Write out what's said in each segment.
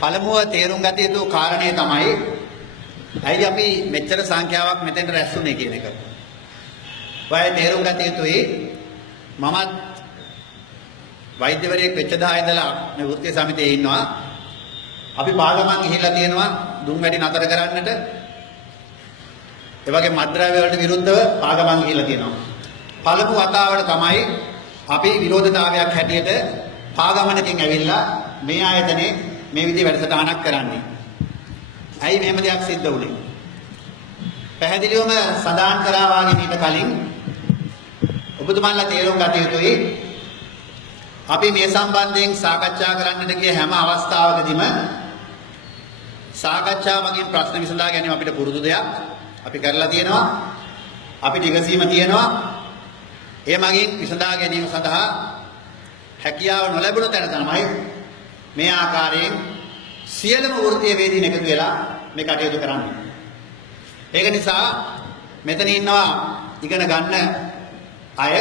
පළමුව තේරුම් ගත යුතු කාරණේ තමයි ඇයි අපි මෙච්චර සංඛ්‍යාවක් මෙතෙන්ට රැස්ුනේ කියන එක. ඔය තේරුම් ගත යුතුයි මමත් වෛද්‍යවරයෙක් වෙච්ච දා ඉඳලා මේ වෘත්තීය සමිතියේ ඉන්නවා. අපි පාගමන් ගිහිල්ලා තියෙනවා දුම් වැඩි නතර කරන්නට. ඒ වගේ මත්ද්‍රව්‍ය වලට විරුද්ධව පාගමන් ගිහිල්ලා තියෙනවා. පළමු වතාවට තමයි අපි විරෝධතාවයක් හැටියට පාගමනකින් ඇවිල්ලා මේ ආයතනේ මේ විදිහේ වැඩසටහනක් කරන්නේ. ඇයි මෙහෙම දෙයක් සිද්ධ වුනේ? පැහැදිලිවම සඳහන් කරා වාගේ ඊට කලින් ඔබතුමාලා තේරුම් ගත යුතුයි අපි මේ සම්බන්ධයෙන් සාකච්ඡා කරන්නට ගිය හැම අවස්ථාවකදීම සාකච්ඡා මගින් ප්‍රශ්න විසඳා ගැනීම අපිට පුරුදු දෙයක්. අපි කරලා තියෙනවා. අපිට ඉවසීම තියෙනවා. ඒ මගින් විසඳා ගැනීම සඳහා හැකියාව නොලැබුණු තැන තමයි මේ ආකාරයෙන් සියලුම වෘත්තීය වේදීන් එකතු වෙලා මේ කටයුතු කරන්නේ. ඒක නිසා මෙතන ඉන්නවා ඉගෙන ගන්න අය,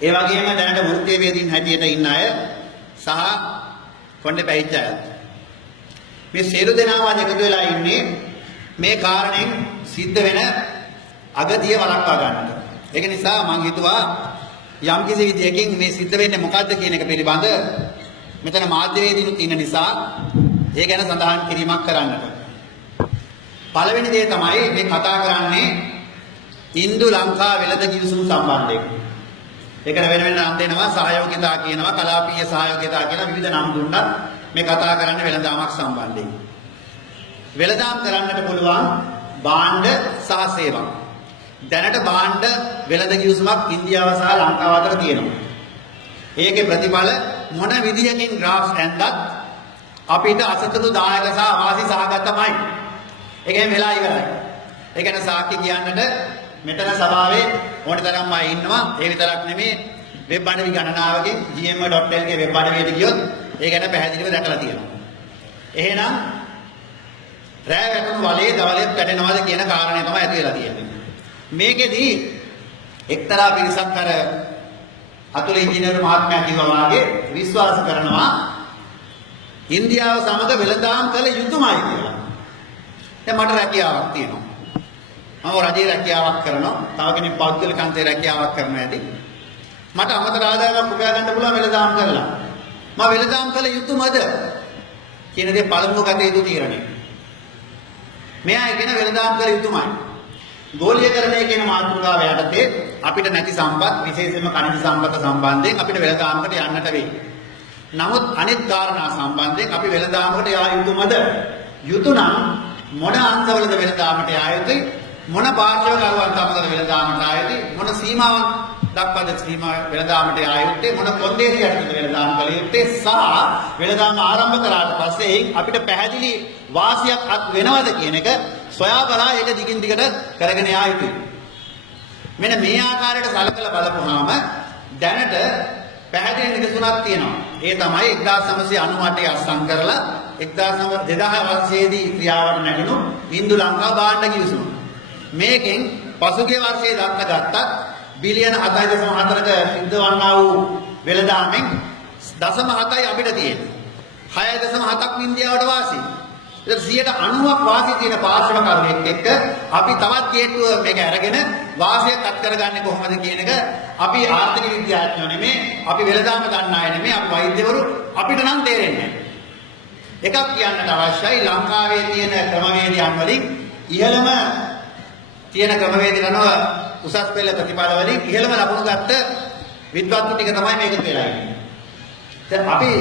ඒ වගේම දැනට වෘත්තීය වේදීන් හැටියට ඉන්න අය සහ කොණ්ඩේ පැහිච්ච අය. මේ සියලු දෙනාම එකතු වෙලා ඉන්නේ මේ කාරණෙන් සිද්ධ වෙන අගතිය වළක්වා ගන්නට. ඒක නිසා මම හිතුවා යම් කිසි විදියකින් මේ සිද්ධ වෙන්නේ මොකද්ද කියන එක පිළිබඳ මෙතන මාධ්‍යවේදීනුත් ඉන්න නිසා ඒ ගැන සඳහන් කිරීමක් කරන්නට. පළවෙනි දේ තමයි මේ කතා කරන්නේ ඉන්දු ලංකා වෙළඳ කිවිසුම් සම්බන්ධයෙන්. ඒකට වෙන වෙන නම් දෙනවා සහයෝගිතා කියනවා කලාපීය සහයෝගිතා කියලා විවිධ නම් දුන්නත් මේ කතා කරන්නේ වෙළඳාමක් සම්බන්ධයෙන්. වෙළඳාම් කරන්නට පුළුවන් භාණ්ඩ සහ සේවා. දැනට භාණ්ඩ වෙළඳ කිවිසුමක් ඉන්දියාව සහ ලංකාව අතර තියෙනවා. ඒකේ ප්‍රතිඵල මොන විදියකින් ග්‍රාෆ්ස් ඇන්දත් අපිට අසතුටුදායක සහ අවාසි සහගතමයි. ඒකෙන් වෙලා ඉවරයි. ඒ කියන්නේ සාක්ෂි කියන්නට මෙතන සභාවේ ඕන තරම් අය ඉන්නවා. ඒ විතරක් නෙමෙයි වෙබ් අඩවි ගණනාවකින් gmo.lk වෙබ් අඩවියට ගියොත් ඒ ගැන පැහැදිලිව දැකලා තියෙනවා. එහෙනම් රෑ වැටුණු වලේ දවලෙත් වැටෙනවද කියන කාරණේ තමයි ඇති වෙලා තියෙන්නේ. මේකෙදී එක්තරා පිරිසක් අර අතුල ඉංජිනේරු මහත්මයා කිව්වා වාගේ විශ්වාස කරනවා ඉන්දියාව සමග වෙළඳාම් කළ යුතුමයි කියලා. දැන් මට රැකියාවක් තියෙනවා. මම රජයේ රැකියාවක් කරනවා. තව කෙනෙක් පෞද්ගලික අන්තයේ රැකියාවක් කරනවා ඇති. මට අමතර ආදායමක් උපයා ගන්න පුළුවන් වෙළඳාම් කරලා. මම වෙළඳාම් කළ යුතුමද කියන දේ පළමුව ගත යුතු තීරණය. මෙයා කියන වෙළඳාම් කළ යුතුමයි. ගෝලීයකරණය කියන මාතෘකාව යටතේ අපිට නැති සම්පත් විශේෂයෙන්ම khනිජ සම්පත සම්බන්ධයෙන් අපිට වෙළඳාමකට යන්නට වෙයි. නමුත් අනෙක් කාරණා සම්බන්ධයෙන් අපි වෙළඳාමකට යා යුතුමද? යුතු නම් මොන අංශවලද වෙළඳාමට යා යුතුයි? මොන පාර්ශවකරුවන් සමගද වෙළඳාමට යා යුතුයි? මොන සීමාවන් දක්වාද සීමා වෙළඳාමට යා යුත්තේ? මොන කොන්දේසි යටතේද වෙළඳාම කළ යුත්තේ? සහ වෙළඳාම ආරම්භ කරාට පස්සේ අපිට පැහැදිලි වාසියක් අත් වෙනවද කියන එක සොයා බලා ඒක දිගින් දිගට කරගෙන යා යුතුයි. මෙන්න මේ ආකාරයට සලකලා බලපුවාම දැනට පැහැදිලි නිදසුනක් තියෙනවා. ඒ තමයි 1998 අත්සන් කරලා 2000 වර්ෂයේදී ක්‍රියාවට නැගුණු ඉන්දු ලංකා භාණ්ඩ කිවිසුම. මේකෙන් පසුගිය වර්ෂයේ දත්ත ගත්තත් බිලියන 7.4ක සිද්ධ වන්නා වූ වෙළඳාමෙන් 0.7යි අපිට තියෙන්නේ. 6.7ක් ඉන්දියාවට වාසි. ඒක 90ක් වාසි තියෙන පාර්ශවකරුවෙක් එක්ක අපි තවත් ගේට්ටුව මේක අරගෙන වාසියක් අත් කරගන්නේ කොහොමද කියන එක අපි ආර්ථික විද්‍යාඥයෝ නෙමෙයි, අපි වෙළඳාම දන්න අය නෙමෙයි, අපි වෛද්‍යවරු අපිට නම් තේරෙන්නේ නැහැ. එකක් කියන්නට අවශ්‍යයි ලංකාවේ තියෙන ක්‍රමවේදයන් වලින් ඉහළම තියෙන ක්‍රමවේදයන් අනුව උසස් පෙළ ප්‍රතිඵල වලින් ඉහළම ලකුණු ගත්ත විද්වත්තු ටික තමයි මේක කියලා ඉන්නේ. දැන් අපි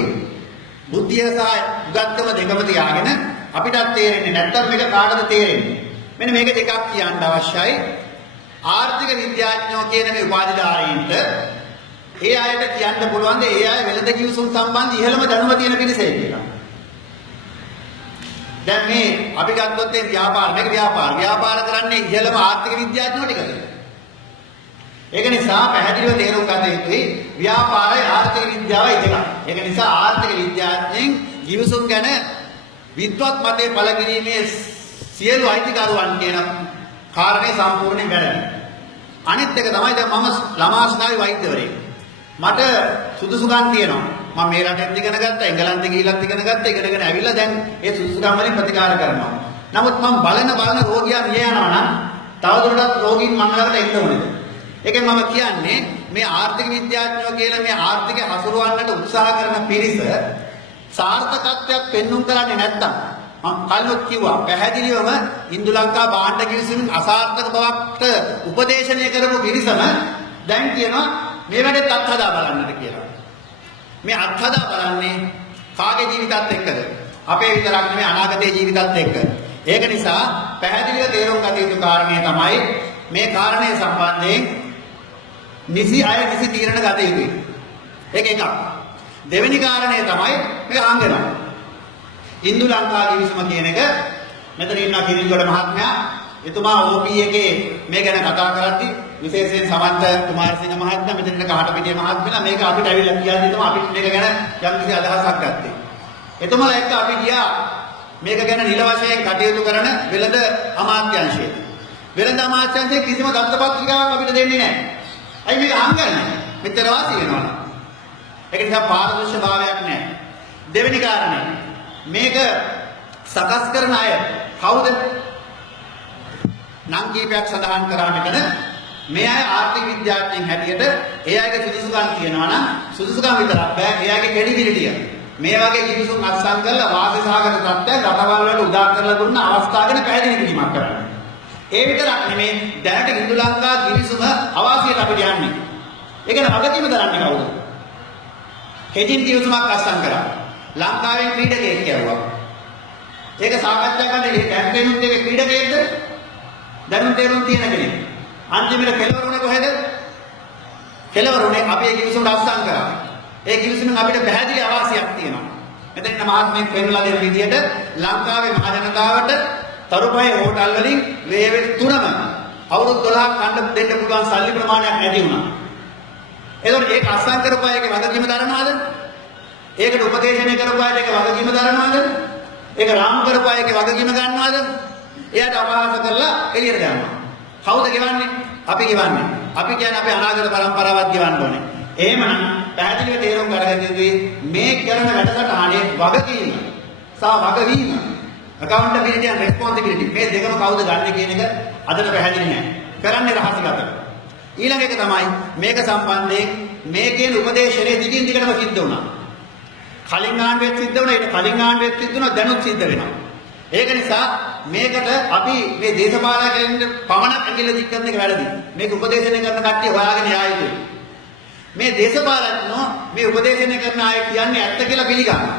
බුද්ධිය සහ උගත්කම දෙකම තියාගෙන අපිටත් තේරෙන්නේ නැත්තම් මේක කාටද තේරෙන්නේ? මෙන්න මේක දෙකක් කියන්න අවශ්‍යයි. ආර්ථික විද්‍යාඥයෝ කියන මේ උපාධිධාරීන්ට ඒ අයට කියන්න පුළුවන් දේ ඒ අය වෙළඳ කිවිසුම් සම්බන්ධ ඉහළම දැනුම තියෙන පිරිසේ කියලා. දැන් මේ අපි ගත්තොත් මේ ව්‍යාපාර කරන්නේ ඉහළම ආර්ථික විද්‍යාඥයෝ ටිකද? ඒක නිසා පැහැදිලිව තේරුම් ගත යුතුයි ව්‍යාපාරය ආර්ථික විද්‍යාවයි දෙකක්. ඒක නිසා ආර්ථික විද්‍යාඥයන් කිවිසුම් ගැන විද්වත් මතයේ පළ කිරීමේ සියලු අයිතිකරුවන් කියන කාරණේ සම්පූර්ණයෙන් වැරදි. අනිත් එක තමයි දැන් මම ළමා ස්නායු වෛද්‍යවරයෙක්. මට සුදුසුකම් තියෙනවා. මම මේ රටෙත් ඉගෙන ගත්තා, එංගලන්තේ ගිහිල්ලාත් ඉගෙන ගත්තා, ඉගෙනගෙන ඇවිල්ලා දැන් ඒ සුදුසුකම් වලින් ප්‍රතිකාර කරනවා. නමුත් මම බලන රෝගියා මිය යනවා නම් තවදුරටත් රෝගීන් මම ළඟට එන්න ඕනේද? ඒකෙන් මම කියන්නේ මේ ආර්ථික විද්‍යාඥයෝ කියලා මේ ආර්ථිකය හසුරවන්නට උත්සාහ කරන පිරිස සාර්ථකත්වයක් පෙන්눔 කරන්නේ නැත්තම් මම කලිනුත් කිව්වා පැහැදිලිවම ඉන්දු ලංකා භාණ්ඩ කිවිසුමින් අසාර්ථක බවට උපදේශනය කරපු පිරිසම දැන් කියනවා මේ වැඩේත් අත්හදා බලන්නට කියලා. මේ අත්හදා බලන්නේ කාගේ ජීවිතත් එක්කද? අපේ විතරක් නෙමෙයි අනාගතයේ ජීවිතත් එක්ක. ඒක නිසා පැහැදිලිව තේරුම් ගත යුතු කාරණේ තමයි මේ කාරණේ සම්බන්ධයෙන් නිසි අය නිසි තීරණ ගත යුතුයි. ඒක එකක්. දෙවෙනි කාරණේ තමයි මේක හංගනවා. ඉන්දු ලංකා කිවිසුම කියන එක මෙතන ඉන්න කිරිල්ගොඩ මහත්මයා එතුමා OP එකේ මේ ගැන කතා කරද්දි විශේෂයෙන් සමන්ත කුමාරසිංහ මහත්මයා මෙතන ඉන්න කහටපිටිය මහත්මයා මේක අපිට ඇවිල්ලා කියද්දි තමයි අපිට මේක ගැන යම්කිසි අදහසක් ගත්තේ. එතුමාලා එක්ක අපි ගියා මේක ගැන නිල වශයෙන් කටයුතු කරන වෙළඳ අමාත්‍යාංශයට. වෙළඳ අමාත්‍යාංශයේ කිසිම දත්තපත්‍රිකාවක් අපිට දෙන්නේ නැහැ. අයි මේක හංගන්නේ. මෙච්චර වාසි වෙනවා. ඒක නිසා පාරදර්ශභාවයක් නැහැ. දෙවෙනි කාරණේ මේක සකස් කරන අය කවුද? නම් කීපයක් සඳහන් කරා මෙතන. මේ අය ආර්ථික විද්‍යාඥයන් හැටියට ඒ අයගේ සුදුසුකම් තියෙනවා නම් සුදුසුකම් විතරක් බෑ. ඒ අයගේ ක්‍රෙඩිබිලිටිය. මේ වගේ කිවිසුම් අත්සන් කරලා වාසි සහගත තත්ත්වයක් රටවල් වල උදා කරලා දුන්න අවස්ථා ගැන පැහැදිලි කිරීමක් කරන්න. ඒ විතරක් නෙමේ දැනට ඉන්දු ලංකා කිවිසුම අවාසියට අපිට යන්නේ. ඒක න වගකීම දරන්නේ කවුද? හෙජින් කිවිසුමක් අත්සන් කරා. ලංකාවෙන් ක්‍රීඩකයෙක් කියවුවා. ඒක සාකච්ඡා කරන්න කැම්පේන් උත් එකේ ක්‍රීඩකයෙක්ද? දැනුම් තේරුම් තියෙන කෙනෙක්. අන්තිමට කෙලවරුනේ කොහෙද? කෙලවරුනේ අපි ඒ කිවිසුමට අත්සන් කරා. ඒ කිවිසුමෙන් අපිට පැහැදිලි අවාසියක් තියෙනවා. මෙතන ඉන්න මහත්මයෙක් පෙන්වලා දෙන විදිහට ලංකාවේ මහ ජනතාවට තරුපහේ හෝටල් වලින් වේවෙ තුනම අවුරුදු 12ක් කන්න දෙන්න පුළුවන් සල්ලි ප්‍රමාණයක් නැති වුණා. ඒතකොට ඒක අත්සන් කරපුවා ඒකේ වගකීම දරනවාද? ඒකට උපදේශනය කරපුවා ඒකේ වගකීම දරනවාද? ඒක රාම් කරපුවා ඒකේ වගකීම ගන්නවාද? එයාට අපහාස කරලා එළියට දානවා. කවුද ගෙවන්නේ? අපි ගෙවන්නේ. අපි කියන්නේ අපේ අනාගත පරම්පරාවක් ගෙවන්න ඕනේ. එහෙමනම් පැහැදිලිව තේරුම් ගන්න යුතුයි මේ කරන වැඩසටහනේ වගකීම සහ වගවීම accountability and responsibility මේ දෙකම කවුද ගන්න කියන එක අදට පැහැදිලි නැහැ. කරන්නේ රහසිගතව. ඊළඟ එක තමයි මේක සම්බන්ධයෙන් මේ කියන උපදේශනේ දිගින් දිගටම සිද්ධ වුණා. කලින් ආණ්ඩුවෙත් සිද්ධ වුණා, ඊට කලින් ආණ්ඩුවෙත් සිද්ධ වුණා, දැනුත් සිද්ධ වෙනවා. ඒක නිසා මේකට අපි මේ දේශපාලකයන්ට පමණක් ඇඟිල්ල දික් කරන එක වැරදි. මේක උපදේශනය කරන කට්ටිය හොයාගෙන යා යුතුයි. මේ දේශපාලඥයෝ මේ උපදේශනය කරන අය කියන්නේ ඇත්ත කියලා පිළිගන්න.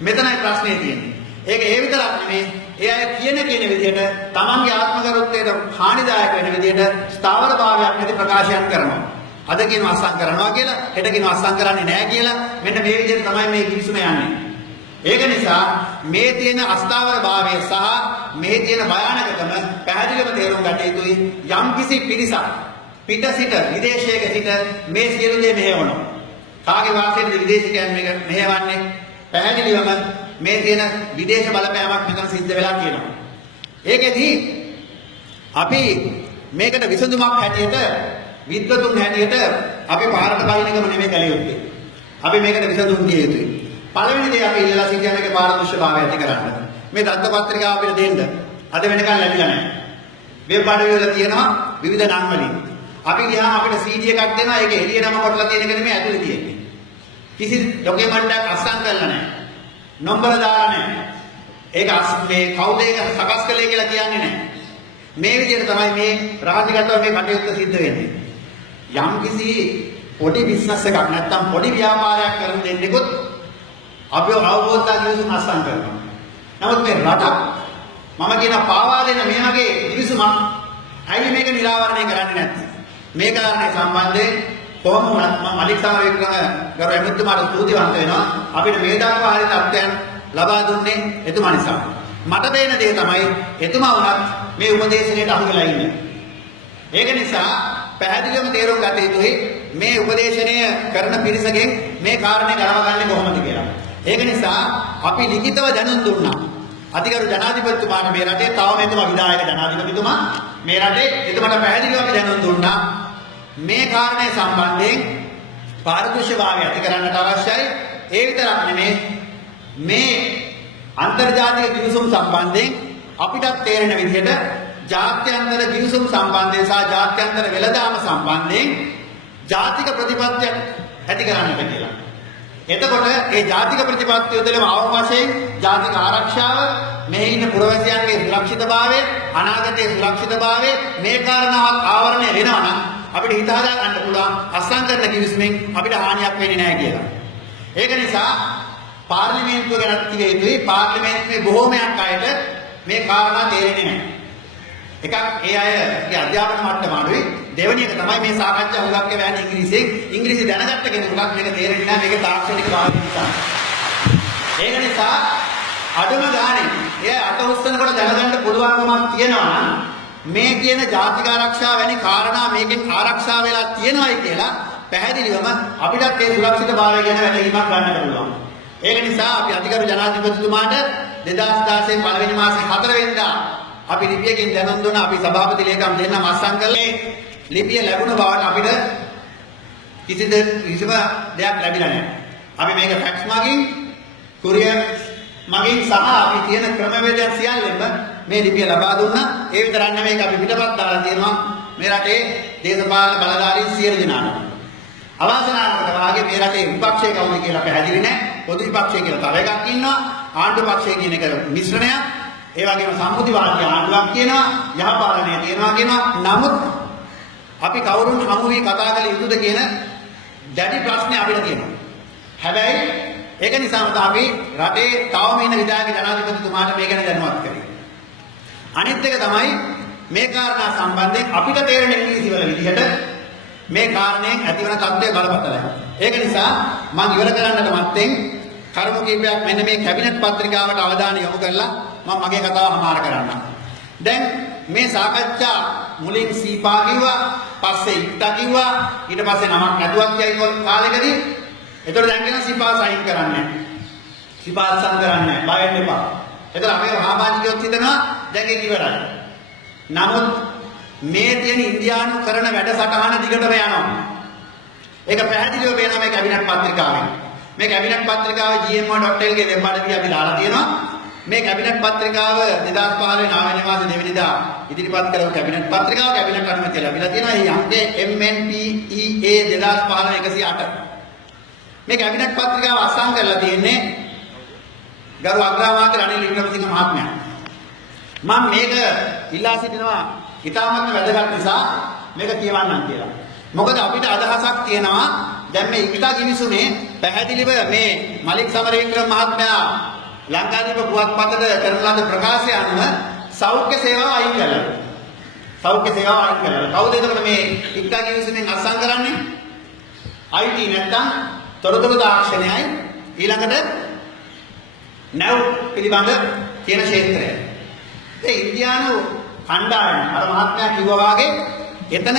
මෙතනයි ප්‍රශ්නේ තියෙන්නේ. ඒක ඒ විතරක් නෙමෙයි. ඒ අය කියන විදිහට තමන්ගේ ආත්මගරුත්වයට හානිදායක වෙන විදිහට ස්ථාවර භාවයක් නැති ප්‍රකාශයන් කරනවා. අද කියනවා අස්සම් කරනවා කියලා, හෙට කියනවා අස්සම් කරන්නේ නැහැ කියලා. මෙන්න මේ විදිහට තමයි මේ කිවිසුම යන්නේ. ඒක නිසා මේ තියෙන අස්ථාවර භාවය සහ මේ තියෙන භයානකකම පැහැදිලිව තේරුම් ගන්න යුතුයි. යම්කිසි පිරිසක් පිට සිට විදේශයක සිට මේ සියලු දේ මෙහෙවනවා. කාගේ වාසියෙන්ද විදේශිකයන් මේක මෙහෙවන්නේ? පැහැදිලිවම මේ තියෙන විදේශ බලපෑමක් මෙතන සිද්ධ වෙලා කියනවා. ඒකෙදි අපි මේකට විසඳුමක් හැටියට විද්වතුන් හැටියට අපි පාරට බහින එකම නෙමෙයි කළ යුත්තේ. අපි මේකට විසඳුම් දිය යුතුයි. පළවෙනි දේ අපි ඉල්ලලා සිටින එකේ පාරදර්ශභාවය ඇති කරන්න. මේ දත්ත පත්‍රිකාව අපිට දෙන්න. අද වෙනකන් ලැබිලා නැහැ. වෙබ් අඩවි වල තියෙනවා විවිධ නම් වලින්. අපි ගියාම අපිට CD එකක් දෙනවා. ඒක එළිය නම කොටලා තියෙන එක නෙමෙයි ඇතුලේ තියෙන්නේ. කිසි ડોකියුමන්ට් එකක් අස්සම් කරලා නැහැ. නම්බර දාලා නැහැ. ඒක මේ කවුද ඒක සකස් කළේ කියලා කියන්නේ නැහැ. මේ විදිහට තමයි මේ රාජ්‍යගතව මේ කටයුත්ත සිද්ධ වෙන්නේ. යම් කිසි පොඩි බිස්නස් එකක් නැත්තම් පොඩි ව්‍යාපාරයක් කරන දෙන්නෙකුත් අපිව අවබෝධයෙන් කිවිසුම් අස්සම් කරනවා. නමුත් මේ රටක් මම කියන පාවා දෙන මේ වගේ කිවිසුමක් ඇයි මේක නිරාවරණය කරන්නේ නැත්තේ? මේ කාරණේ සම්බන්ධයෙන් කොහොම වුණත් මම මලික් සමරවික්‍රම ගරු එමුතුමාට ස්තුතිවන්ත වෙනවා. අපිට මේ දක්වා හරි තත්ත්වයන් ලබා දුන්නේ එතුමා නිසා. මට දෙන දේ තමයි එතුමා වුණත් මේ උපදේශනයට අහු වෙලා ඉන්නේ. ඒක නිසා පැහැදිලිවම තේරුම් ගත යුතුයි මේ උපදේශනය කරන පිරිසගෙන් මේ කාරණේ ගලවගන්නේ කොහොමද කියලා. ඒක නිසා අපි ලිඛිතව දැනුම් දුන්නා. අතිගරු ජනාධිපතිතුමාට මේ රටේ තවම එතුමා විධායක ජනාධිපතිතුමා මේ රටේ එතුමාට පැහැදිලිව අපි දැනුම් දුන්නා. මේ කාරණේ සම්බන්ධයෙන් පාරදර්ශීභාවය ඇති කරන්නට අවශ්‍යයි. ඒ විතරක් නෙමේ මේ අන්තර්ජාතික ගිවිසුම් සම්බන්ධයෙන් අපිටත් තේරෙන විදිහට ජාත්‍යන්තර ගිවිසුම් සම්බන්ධයෙන් සහ ජාත්‍යන්තර වෙළඳාම සම්බන්ධයෙන් ජාතික ප්‍රතිපත්තියක් ඇති කරන්නට කියලා. එතකොට ඒ ජාතික ප්‍රතිපත්තිය තුළම අවම වශයෙන් ජාතික ආරක්ෂාව, මෙහි ඉන්න පුරවැසියන්ගේ සුරක්ෂිතභාවය, අනාගතයේ සුරක්ෂිතභාවය මේ කාරණාවක් ආවරණය වෙනවා නම් අපිට හිත හදා ගන්න පුළුවන් අසංකරන කිවිසුමෙන් අපිට හානියක් වෙන්නේ නැහැ කියලා. ඒක නිසා පාර්ලිමේන්තුව ගැන කිය යුතුයි. පාර්ලිමේන්තුවේ බොහෝමයක් අයට මේ කාරණා තේරෙන්නේ නැහැ. එකක් ඒ අයගේ අධ්‍යාපන මට්ටම අඩුයි. දෙවෙනි එක තමයි මේ සාකච්ඡා හුඟක් වෙන්නේ ඉංග්‍රීසියෙන්. ඉංග්‍රීසි දැනගත්ත කෙනෙකුට මේක තේරෙන්නේ නැහැ. මේක තාක්ෂණික භාවය නිසා. ඒක නිසා අඩුම ගානේ එය අත උස්සනකොට දැනගන්න පුළුවන්කමක් තියෙනවා නම් මේ කියන ජාතික ආරක්ෂාව වැනි කාරණා මේකෙන් ආරක්ෂා වෙලා තියෙනවායි කියලා පැහැදිලිවම අපිටත් ඒ සුරක්ෂිතභාවය ගැන වැටහීමක් ගන්න පුළුවන්. ඒක නිසා අපි අධිකරු ජනාධිපතිතුමාට 2016 පළවෙනි මාසේ 4 වෙනිදා අපි ලිපියකින් දැනුම් දුන්නා. අපි සභාපති ලේකම් දෙන්නම අත්සන් කළේ ලිපිය ලැබුණ බවට අපිට කිසිම දෙයක් ලැබිලා නැහැ. අපි මේක ෆැක්ස් මගින්, කුරියර් මගින් සහ අපි තියෙන ක්‍රමවේදයන් සියල්ලෙම මේ ලිපිය ලබා දුන්නා. ඒ විතරක් නෙමෙයි අපි පිටපත් දාලා තියෙනවා මේ රටේ දේශපාලන බලධාරීන් සියලු දෙනාට. අවාසනාවකට වාගේ මේ රටේ විපක්ෂය කවුද කියලා පැහැදිලි නැහැ. පොදු විපක්ෂය කියලා තව එකක් ඉන්නවා. ආණ්ඩු පක්ෂය කියන එක මිශ්‍රණයක්. ඒ වගේම සම්මුතිවාදී ආණ්ඩුවක් කියනවා, යහපාලනය තියෙනවා කියනවා. නමුත් අපි කවුරුන් හමු වී කතා කළ යුතුද කියන දැඩි ප්‍රශ්නේ අපිට තියෙනවා. හැබැයි ඒක නිසාම තමයි රටේ තවම ඉන්න විධායක ජනාධිපතිතුමාට මේ ගැන දැනුවත් කරේ. අනිත් එක තමයි මේ කාරණා සම්බන්ධයෙන් අපිට තේරෙන ඉංග්‍රීසි වල විදිහට මේ කාරණයෙන් ඇතිවන තත්ත්වය බලපතලයි. ඒක නිසා මම ඉවර කරන්නට මත්තෙන් කරුණු කීපයක් මෙන්න මේ කැබිනට් පත්‍රිකාවට අවධානය යොමු කරලා මම මගේ කතාව හමාර කරන්නම්. දැන් මේ සාකච්ඡා මුලින් සීපා කිව්වා, පස්සේ ඉක්තා කිව්වා, ඊට පස්සේ නමක් නැතුවක් කියයි කාලෙකදී. ඒතකොට දැන් කියන සීපා සයින් කරන්නේ. සීපා සම් කරන්නේ බය වෙන්න එපා. ඒතර අපේ සමාජිකයොත් හිතනවා දැන් ඒක ඉවරයි. නමුත් මේ තියෙන ඉන්දියානු කරන වැඩසටහන දිගටම යනවා. ඒක පැහැදිලිව පේනවා මේ කැබිනට් පත්‍රිකාවෙන්. මේ කැබිනට් පත්‍රිකාව gmo.lk ගේ වෙබ් අඩවිය අපි දාලා තියෙනවා. මේ කැබිනට් පත්‍රිකාව 2015 9 මාසේ 2 වෙනිදා ඉදිරිපත් කරපු කැබිනට් පත්‍රිකාව කැබිනට් අනුමැතිය ලැබිලා තියෙනවා. මේ අංකය MNPEA 2015 108. මේ කැබිනට් පත්‍රිකාව අසං කරලා තියෙන්නේ ගරු අග්‍රාමාත්‍ය රනිල් වික්‍රමසිංහ මහත්මයා. මම මේක ඉල්ලා සිටිනවා ඉතාමත් වැදගත් නිසා මේක කියවන්නම් කියලා. මොකද අපිට අදහසක් තියෙනවා දැන් මේ ඉක්තා කිවිසුනේ පැහැදිලිව මේ මලික් සමරවික්‍රම මහත්මයා ලංකාදීප පුවත්පතට කරන ලද ප්‍රකාශය අනුව සෞඛ්‍ය සේවාව අයින් කළා. සෞඛ්‍ය සේවාව අයින් කළා. කවුද එතකොට මේ ඉක්තා කිවිසුනේ අත්සන් කරන්නේ? IT නැත්තම් තොරතුරු තාක්ෂණයයි ඊළඟට නැව් පිළිබඳ කියන ක්ෂේත්‍රය. ඒ ඉන්දියානු කණ්ඩායම අර මහත්මයා කිව්වා වගේ එතන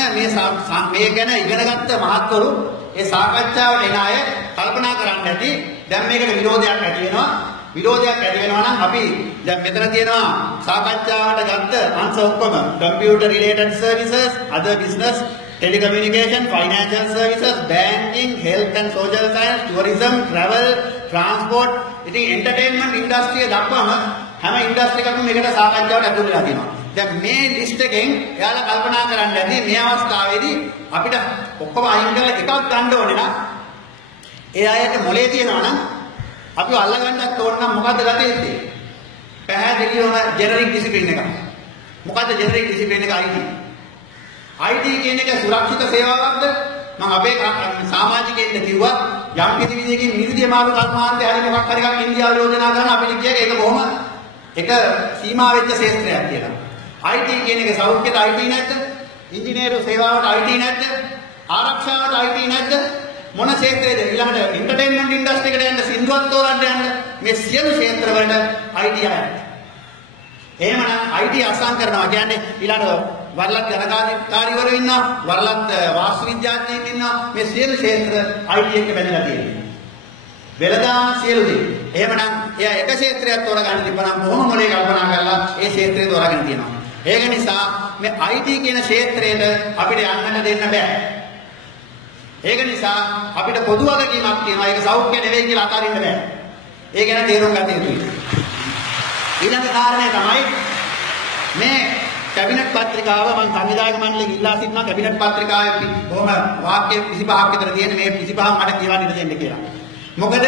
මේ ගැන ඉගෙනගත්ත මහත්වරු ඒ සාකච්ඡාවට එන අය කල්පනා කරන්න ඇති දැන් මේකට විරෝධයක් ඇති වෙනවා. විරෝධයක් ඇති වෙනවා නම් අපි දැන් මෙතන තියෙනවා සාකච්ඡාවට ගත්ත අංශ ඔක්කොම computer related services, other business, telecommunication, financial services, banking, health and social science, tourism, travel, transport, ඉතින් entertainment industry දක්වාම හැම ඉන්ඩස්ට්‍රි එකක්ම මේකට සාකච්ඡාවට ඇතුළු වෙලා තියෙනවා. දැන් මේ ලිස්ට් එකෙන් එයාලා කල්පනා කරන්න ඇති මේ අවස්ථාවේදී අපිට ඔක්කොම අයින් කරලා එකක් ගන්න ඕනේ නම් ඒ අයට මොලේ තියෙනවා නම් අපිව අල්ලගන්නත් ඕන නම් මොකද්ද ගත යුත්තේ? පැහැදිලිවම ජෙනරික් ඩිසිප්ලින් එක. මොකද්ද ජෙනරික් ඩිසිප්ලින් එක? IT කියන එක සුරක්ෂිත සේවාවක්ද? මම අපේ සමාජිකයින්ට කිව්වා යම් කිසි විදිහකින් නිර්දිය මාළු කර්මාන්තය හරි මොකක් හරි එකක් ඉන්දියාව යෝජනා කරන අපිට කියක ඒක බොහොම එක සීමා වෙච්ච ක්ෂේත්‍රයක් කියලා. IT කියන එක සෞඛ්‍යයට IT නැද්ද? ඉංජිනේරු සේවාවට IT නැද්ද? ආරක්ෂාවට IT නැද්ද? මොන ක්ෂේත්‍රයේද? ඊළඟට එන්ටර්ටේන්මන්ට් ඉන්ඩස්ට්‍රි එකට යන්න, සින්දුවක් තෝරන්න යන්න මේ සියලු ක්ෂේත්‍රවලට IT අයයි. එහෙමනම් IT අසං කරනවා කියන්නේ ඊළඟට වරලත් ජනකාරීවරු ඉන්නවා, වරලත් වාස්තු විද්‍යාඥයින් ඉන්නවා, මේ සියලු ක්ෂේත්‍ර IT එක බැඳලා තියෙනවා. වෙළඳාම සියලු දේ. එහෙමනම් එයා එක ක්ෂේත්‍රයක් තෝරගන්න තිබ්බනම් බොහොම මොලේ කල්පනා කරලා ඒ ක්ෂේත්‍රය තෝරගෙන තියෙනවා. ඒක නිසා මේ IT කියන ක්ෂේත්‍රයට අපිට යන්නට දෙන්න බෑ. ඒක නිසා අපිට පොදු වගකීමක් තියෙනවා. ඒක සෞඛ්‍ය නෙවෙයි කියලා අතාරින්න බෑ. ඒ ගැන තේරුම් ගත යුතුයි. ඊළඟ කාරණය තමයි මේ කැබිනට් පත්‍රිකාව මම සංවිධායක මණ්ඩලයෙන් ඉල්ලා සිටිනවා කැබිනට් පත්‍රිකාවේ කොහොම වාක්‍ය 25ක් විතර තියෙන මේ 25ක් මට කියවන්න ඉඩ දෙන්න කියලා. මොකද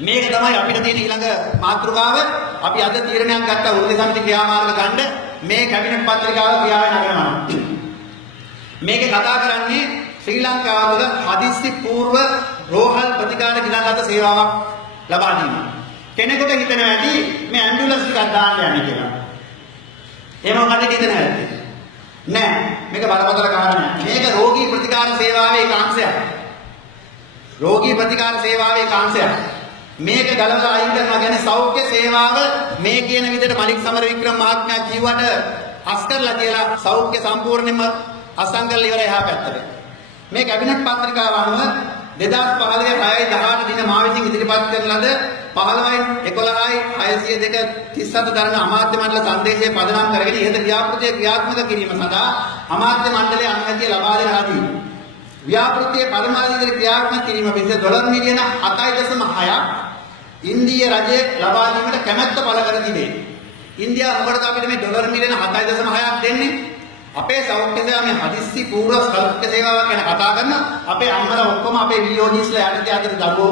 මේක තමයි අපිට තියෙන ඊළඟ මාතෘකාව. අපි අද තීරණයක් ගත්තා වෘත්ති සමිති ක්‍රියාමාර්ග ගන්න මේ කැබිනට් පත්‍රිකාව ක්‍රියාවේ නගනවා. මේකේ කතා කරන්නේ ශ්‍රී ලංකාව තුළ හදිස්සි పూర్ව රෝහල් ප්‍රතිකාර ගිලන් ලද සේවාවක් ලබා දීම. කෙනෙකුට හිතෙනවා ඇති මේ ඇම්බියුලන්ස් ටිකක් දාන්න යන්නේ කියලා. එහෙම මොකද හිතෙන්නේ නැත්තේ? නෑ. මේක බරපතල කාරණයක්. මේක රෝගී ප්‍රතිකාර සේවාවේ එක අංශයක්. රෝගී ප්‍රතිකාර සේවාවේ එක අංශයක්. මේක ගලවලා අයින් කරනවා කියන්නේ සෞඛ්‍ය සේවාව මේ කියන විදිහට මලික් සමරවික්‍රම මහත්මයා කිව්වට අස් කරලා කියලා සෞඛ්‍ය සම්පූර්ණයෙන්ම අසංකල්ල ඉවර එහා පැත්තට. මේ කැබිනට් පත්‍රිකාව අනුව 2015 6 දින මා විසින් ඉදිරිපත් කරන ලද 15යි 11යි 602 37 දරන අමාත්‍ය මණ්ඩල සංදේශයේ පදනම් කරගෙන ඉහත ව්‍යාපෘතිය ක්‍රියාත්මක කිරීම සඳහා අමාත්‍ය මණ්ඩලයේ අනුමැතිය ලබා දෙන ලදී. ව්‍යාපෘතියේ පරමාධිකාරී ක්‍රියාත්මක කිරීම පිණිස ඩොලර් මිලියන 7.6ක් ඉන්දියා රජය ලබා දීමට කැමැත්ත පළ කර තිබේ. ඉන්දියාව මොකටද අපිට මේ ඩොලර් මිලියන 7.6ක් දෙන්නේ? අපේ සෞඛ්‍ය සේවාව මේ හදිස්සි පූර්ව සෞඛ්‍ය සේවාවක් ගැන කතා කරන අපේ අම්මලා ඔක්කොම අපේ වියෝජිස්ලා යටතේ අතර දරුවෝ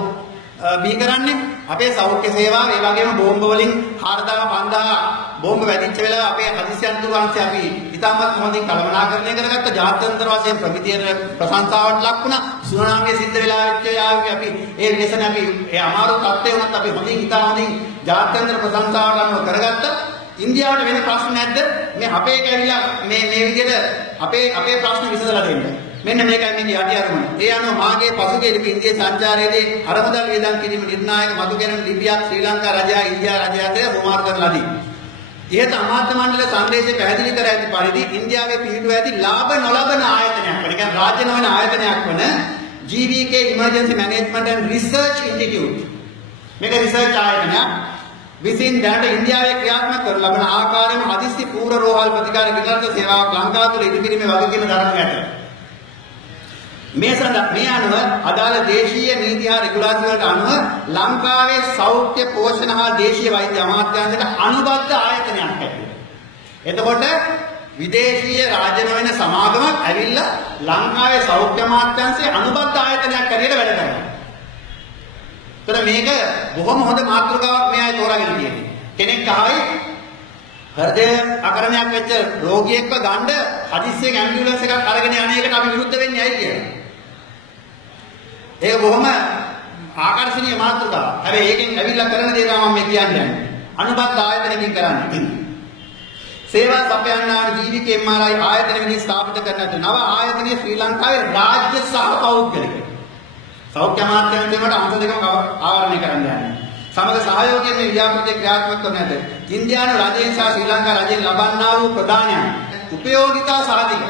බිහි කරන්නේ අපේ සෞඛ්‍ය සේවාව ඒ වගේම බෝම්බ වලින් 4000 5000 බෝම්බ වැදිච්ච වෙලාව අපේ හදිස්සි අන්තර වංශය අපි ඉතාමත් හොඳින් කළමනාකරණය කරගත්ත ජාත්‍යන්තර වශයෙන් ප්‍රමිතියට ප්‍රශංසාවට ලක් වුණා. සුනාමිය සිද්ධ වෙලා වෙච්ච යාවේ අපි ඒ විශේෂණ අපි ඒ අමාරු තත්ත්වය වුණත් අපි හොඳින් ඉතා හොඳින් ජාත්‍යන්තර ප්‍රශංසාවට අනුව කරගත්තා. ඉන්දියාවට වෙන ප්‍රශ්න නැද්ද? මේ අපේ කැවිලා මේ විදිහට අපේ ප්‍රශ්න විසඳලා දෙන්න. මෙන්න මේකයි මේ යටි අරමුණ. ඒ අනුව මාගේ පසුගිය ඉන්දියා සංචාරයේදී අරමුදල් වේදන් කිරීම නිර්ණායක මතු කෙරෙන ලිපියක් ශ්‍රී ලංකා රජය ඉන්දියා රජය අතර හුවමාරු කරන ලදී. ඉහත අමාත්‍ය මණ්ඩල සංදේශය පැහැදිලි කර ඇති පරිදි ඉන්දියාවේ පිහිටුව ඇති ලාභ නොලබන ආයතනයක් වන, ඒ කියන්නේ රාජ්‍ය නොවන ආයතනයක් වන GVK Emergency Management and Research Institute. මේක රිසර්ච් ආයතනයක්. විසින් දැනට ඉන්දියාවේ ක්‍රියාත්මක කරන ලබන ආකාරයෙන්ම හදිස්සි පූර්ව රෝහල් ප්‍රතිකාර ගිලන්ත සේවාවක් ලංකාව තුළ ඉදිරිපිරීමේ වගකීම දරනු ඇත. මේ අනුව අදාළ දේශීය නීති හා රෙගුලාසි වලට අනුව ලංකාවේ සෞඛ්‍ය පෝෂණ හා දේශීය වෛද්‍ය අමාත්‍යාංශයට අනුබද්ධ ආයතනයක් ඇතිවෙනවා. එතකොට විදේශීය රාජ්‍ය නොවන සමාගමක් ඇවිල්ලා ලංකාවේ සෞඛ්‍ය අමාත්‍යාංශයේ අනුබද්ධ ආයතනයක් හැටියට වැඩ කරනවා. ඒතර මේක බොහොම හොඳ මාතෘකාවක් මේ අය තෝරාගෙන තියෙන්නේ. කෙනෙක් අහයි හෘදය අකරණයක් වෙච්ච රෝගියෙක්ව ගන්න හදිස්සියෙන් ඇම්බියුලන්ස් එකක් අරගෙන යන එකට අපි විරුද්ධ වෙන්නේ ඇයි කියලා. ඒක බොහොම ආකර්ෂණීය මාතෘකාවක්. හැබැයි ඒකෙන් ඇවිල්ලා කරන දේ තමයි මම කියන්නේ. අනුබද්ධ ආයතනකින් කරන්නේ. සේවා සපයන්නා ජීවික MRI ආයතන විදිහට ස්ථාපිත කරන නව ආයතනයේ ශ්‍රී ලංකාවේ රාජ්‍ය සහ පෞද්ගලික සෞඛ්‍ය අමාත්‍යාංශයට අංශ දෙකම ආවරණය කරන්න යන්නේ. සමග සහයෝගයෙන් මේ ව්‍යාපෘතිය ක්‍රියාත්මක කරන ඇත. ඉන්දියානු රජයෙන් සහ ශ්‍රී ලංකා රජයෙන් ලබන්නා වූ ප්‍රදානයන් උපයෝගිතා සහතික.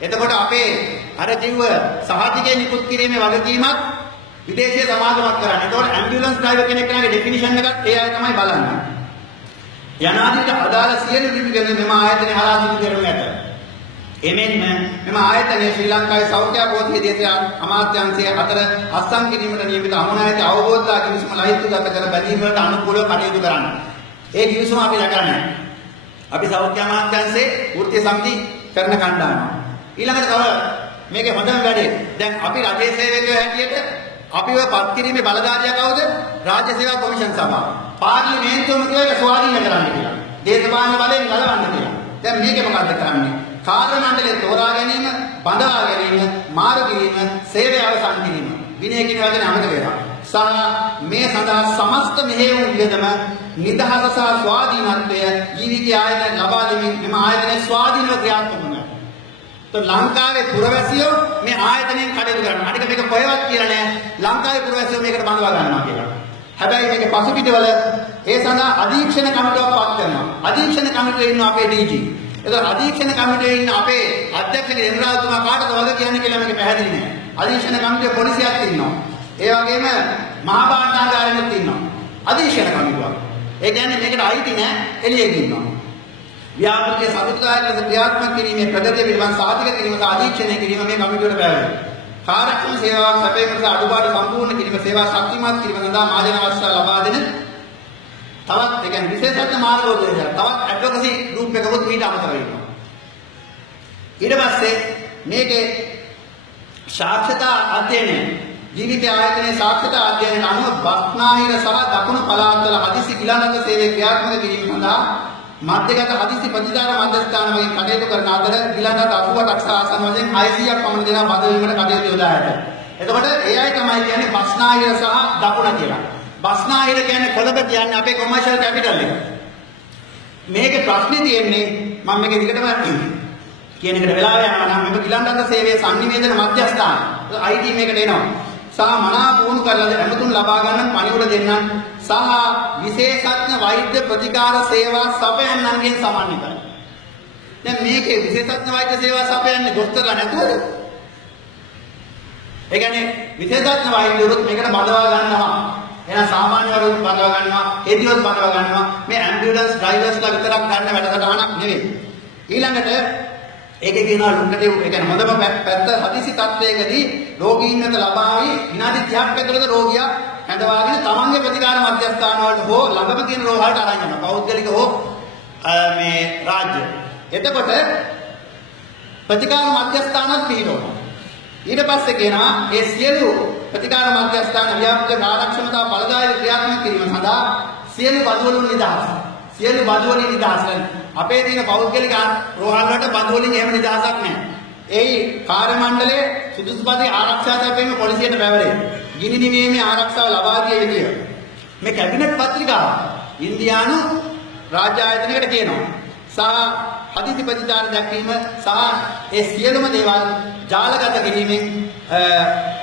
එතකොට අපේ අර ජීව සහතිකේ නිකුත් කිරීමේ වගකීමක් විදේශීය සමාගමක් කරන්නේ. එතකොට ඇම්බියුලන්ස් ඩ්‍රයිවර් කෙනෙක් කෙනාගේ ඩෙෆිනිෂන් එකත් ඒ අය තමයි බලන්නේ. යනාදිට අදාළ සියලු ලිපිගල මෙම ආයතනය හරහා සිදු කරනු ඇත. එමෙන්ම මෙම ආයතනය ශ්‍රී ලංකාවේ සෞඛ්‍ය පොතේ දේශීය අමාත්‍යාංශය අතර අත්සන් කිරීමට නියමිත අමුණායක අවබෝධතා කිවිසුම ලයිස්තුගත කර බැඳීම වලට අනුකූලව කටයුතු කරන්න. ඒ කිවිසුම අපි දක්වන්නේ. අපි සෞඛ්‍ය අමාත්‍යාංශයේ වෘත්තීය සමිති කරන කණ්ඩායම. ඊළඟට තව මේකේ හොඳම වැඩේ දැන් අපි රජයේ සේවකයෝ හැටියට අපිව පත් කිරීමේ බලධාරියා කවුද? රාජ්‍ය සේවා කොමිෂන් සභාව. පාර්ලිමේන්තුවම කියවල ස්වාධීන කරන්න කියලා. දේශපාලන බලයෙන් ගලවන්න කියලා. දැන් මේකේ මොකද්ද කරන්නේ? කාර්ය මණ්ඩලය තෝරා ගැනීම, බඳවා ගැනීම, මාරු කිරීම, සේවය අවසන් කිරීම. විනය කියන වචනේ අමතක වෙනවා. සහ මේ සඳහා සමස්ත මෙහෙයුම් වියදම නිදහස සහ ස්වාධීනත්වය ජීවිතය ආයතන ලබා දෙමින් මෙම ආයතනයේ ස්වාධීනව ක්‍රියාත්මක වෙනවා. તો ලංකාවේ පුරවැසියෝ මේ ආයතනයෙන් කටයුතු කරනවා. අනික මේක කොහෙවත් කියලා නෑ. ලංකාවේ පුරවැසියෝ මේකට බඳවා ගන්නවා කියලා. හැබැයි මේකේ පසුපිටවල ඒ සඳහා අධීක්ෂණ කමිටුවක් පත් කරනවා. අධීක්ෂණ කමිටුවේ ඉන්න අපේ DG. එතකොට අධීක්ෂණ කමිටුවේ ඉන්න අපේ අධ්‍යක්ෂක ජෙනරාල්තුමා කාටද වග කියන්නේ කියලා මේක පැහැදිලි නෑ. අධීක්ෂණ කමිටුවේ පොලිසියක් ඉන්නවා. ඒ වගේම මහා භාණ්ඩාගාරෙත් ඉන්නවා. අධීක්ෂණ කමිටුවක්. ඒ කියන්නේ මේකට අයිති නෑ එළියෙන් ඉන්නවා. ව්‍යාපෘතිය සතුටුදායක ලෙස ක්‍රියාත්මක කිරීමේ ප්‍රගතිය පිළිබඳ සාධක කිරීම සහ අධීක්ෂණය කිරීම මේ කමිටුවට බැහැ. කාර්යක්ෂම සේවාවක් සැපයීම නිසා අඩුපාඩු සම්පූර්ණ කිරීම සේවා ශක්තිමත් කිරීම සඳහා මහජන අවශ්‍යතාව ලබා දෙන තවත් ඒ කියන්නේ විශේෂඥ මාර්ගෝපදේශය තවත් ඇඩ්වොකසි ගෲප් එකකුත් මීට අමතරව ඉන්නවා. ඊට පස්සේ මේකේ සාක්ෂරතා අධ්‍යයනය ජීවිත ආයතනයේ සාක්ෂරතා අධ්‍යයනයට අනුව බස්නාහිර සහ දකුණු පළාත්වල හදිසි ගිලනක සේවය ක්‍රියාත්මක කිරීම සඳහා මධ්‍යගත හදිසි ප්‍රතිචාර මධ්‍යස්ථාන වගේ කටයුතු කරන අතර ගිලනක 88ක් සහ ආසන්න වශයෙන් 600ක් පමණ දෙනා බද වීමට කටයුතු යොදා ඇත. එතකොට ඒ අය තමයි කියන්නේ බස්නාහිර සහ දකුණ කියලා. බස්නාහිර කියන්නේ කොළඹ කියන්නේ අපේ කොමර්ෂල් කැපිටල් එක. මේකේ ප්‍රශ්නේ තියෙන්නේ මම මේක දිගටම කියන එකට වෙලාව යනවා නම් මේක ගිලන්දක සේවයේ සංනිවේදන මධ්‍යස්ථාන IT මේකට එනවා. සහ මනා පුහුණු කරලා ඇමතුම් ලබා ගන්න පණිවුඩ දෙන්නන් සහ විශේෂඥ වෛද්‍ය ප්‍රතිකාර සේවා සපයන්නන්ගෙන් සමන්විතයි. දැන් මේකේ විශේෂඥ වෛද්‍ය සේවා සපයන්නේ දොස්තරලා නැතුවද? ඒ කියන්නේ විශේෂඥ වෛද්‍යවරුත් මේකට බඳවා ගන්නවා. එහෙනම් සාමාන්‍ය වරුත් බඳවා ගන්නවා, හෙදියොත් බඳවා ගන්නවා. මේ ඇම්බියුලන්ස් ඩ්‍රයිවර්ස්ලා විතරක් ගන්න වැඩසටහනක් නෙවෙයි. ඊළඟට ඒකේ කියනවා ලුක්කටේ ඒ කියන්නේ හොඳම පැත්ත හදිසි තත්ත්වයකදී රෝගීන් වෙත ලබාවි විනාඩි 30ක් ඇතුළත රෝගියා හැඳවාගෙන තමන්ගේ ප්‍රතිකාර මධ්‍යස්ථාන වලට හෝ ළඟම තියෙන රෝග වලට අරන් යනවා. පෞද්ගලික හෝ මේ රාජ්‍ය. එතකොට ප්‍රතිකාර මධ්‍යස්ථානත් පිළිවෙලනවා. ඊට පස්සේ කියනවා ඒ සියලු ප්‍රතිකාර මධ්‍යස්ථාන ව්‍යාප්ත ආරක්ෂමතා බලදායක ක්‍රියාත්මක කිරීම සඳහා සියලු බදු වලින් නිදහස්. සියලු බදු වලින් නිදහස් අපේ තියෙන පෞද්ගලික රෝහල් වලට බදු වලින් එහෙම නිදහසක් නැහැ. ඒයි කාර්ය මණ්ඩලයේ සුදුසු පදේ ආරක්ෂා සැපයීම පොලිසියට පැවරේ. ගිනි නිවීමේ ආරක්ෂාව ලබා දිය යුතුය. මේ කැබිනට් පත්‍රිකාව ඉන්දියානු රාජ්‍ය ආයතනයකට කියනවා. සහ හදිසි ප්‍රතිචාර දැක්වීම සහ ඒ සියලුම දේවල් ජාලගත කිරීමෙන්